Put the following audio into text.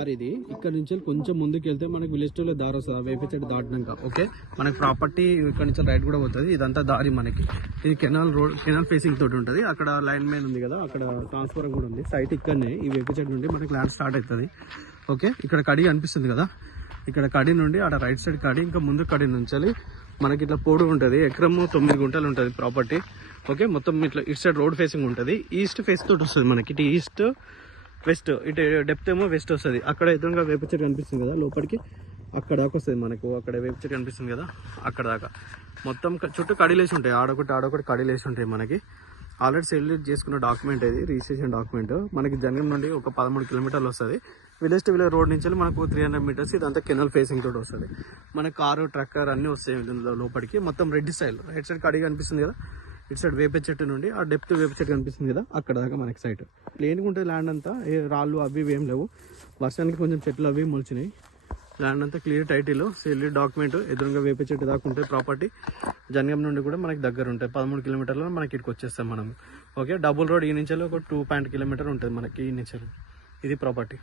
దారి ఇది. ఇక్కడ నుంచి కొంచెం ముందుకు వెళ్తే మనకి విలేజ్ లో దారి వస్తుంది, వేప చెట్టు దాటినాక. ఓకే, మనకి ప్రాపర్టీ ఇక్కడ నుంచి రైట్ కూడా పోతుంది. ఇదంతా దారి మనకి. ఇది కెనాల్ రోడ్, కెనాల్ ఫేసింగ్ తోటి ఉంటుంది. అక్కడ లైన్ మ్యాన్ ఉంది కదా, అక్కడ ట్రాన్స్ఫర్ కూడా ఉంది. సైట్ ఇక్కడనే ఈ వేప చెట్టు నుండి మనకి ల్యాండ్ స్టార్ట్ అవుతుంది. ఓకే, ఇక్కడ కడి అనిపిస్తుంది కదా, ఇక్కడ కడి నుండి అక్కడ రైట్ సైడ్ కడి, ఇంకా ముందు కడి నుంచి మనకి ఇట్లా పొడు ఉంటుంది. ఎకరము 9 గుంటలు ఉంటుంది ప్రాపర్టీ. ఓకే, మొత్తం ఇట్లా ఇటు సైడ్ రోడ్ ఫేసింగ్ ఉంటుంది. ఈస్ట్ ఫేస్ తోటి వస్తుంది మనకి. ఇటు ఈస్ట్ వెస్ట్, ఇటు డెప్త్ ఏమో వెస్ట్ వస్తుంది. అక్కడ ఎదురుగా వేప చెట్టు కనిపిస్తుంది కదా లోపలికి, అక్కడ దాకా వస్తుంది మనకు. అక్కడ వేప చెట్టు కనిపిస్తుంది కదా, అక్కడ దాకా మొత్తం చుట్టూ కడిలేసి ఉంటాయి. ఆడొకటి కడిలేసి ఉంటాయి మనకి. ఆల్రెడీ సెల్ చేసుకున్న డాక్యుమెంట్ ఇది, రిజిస్ట్రేషన్ డాక్యుమెంట్. మనకి జంగం నుండి ఒక 13 కిలోమీటర్లు వస్తుంది. విలేజ్ టు విలేజ్ రోడ్ నుంచి మనకు 300 మీటర్స్. ఇదంతా కెనాల్ ఫేసింగ్ తోటి వస్తుంది. మన కారు, ట్రక్కర్ అన్నీ వస్తాయి లోపలికి. మొత్తం రెడ్ సైడ్, రైట్ సైడ్ కడి కనిపిస్తుంది కదా, ఇటు సైడ్ వేప చెట్టు నుండి ఆ డెప్త్ వేప చెట్టు కనిపిస్తుంది కదా, అక్కడ దాకా మనకి సైట్. ప్లేన్గా ఉంటుంది ల్యాండ్ అంతా, రాళ్ళు అవి ఏం లేవు. వర్షానికి కొంచెం చెట్లు అవి మొలిచినాయి. ల్యాండ్ అంతా క్లియర్ టైటిల్, సెల్ డాక్యుమెంట్. ఎదురుగా వేప చెట్టు దాకా ఉంటుంది ప్రాపర్టీ. జనగం నుండి కూడా మనకి దగ్గర ఉంటాయి. 13 కిలోమీటర్లు మనకి ఇక్కడికి వచ్చేస్తాం మనం. ఓకే, డబుల్ రోడ్ ఈ నుంచి ఒక 2.5 కిలోమీటర్ ఉంటుంది మనకి ఈ నుంచి. ఇది ప్రాపర్టీ.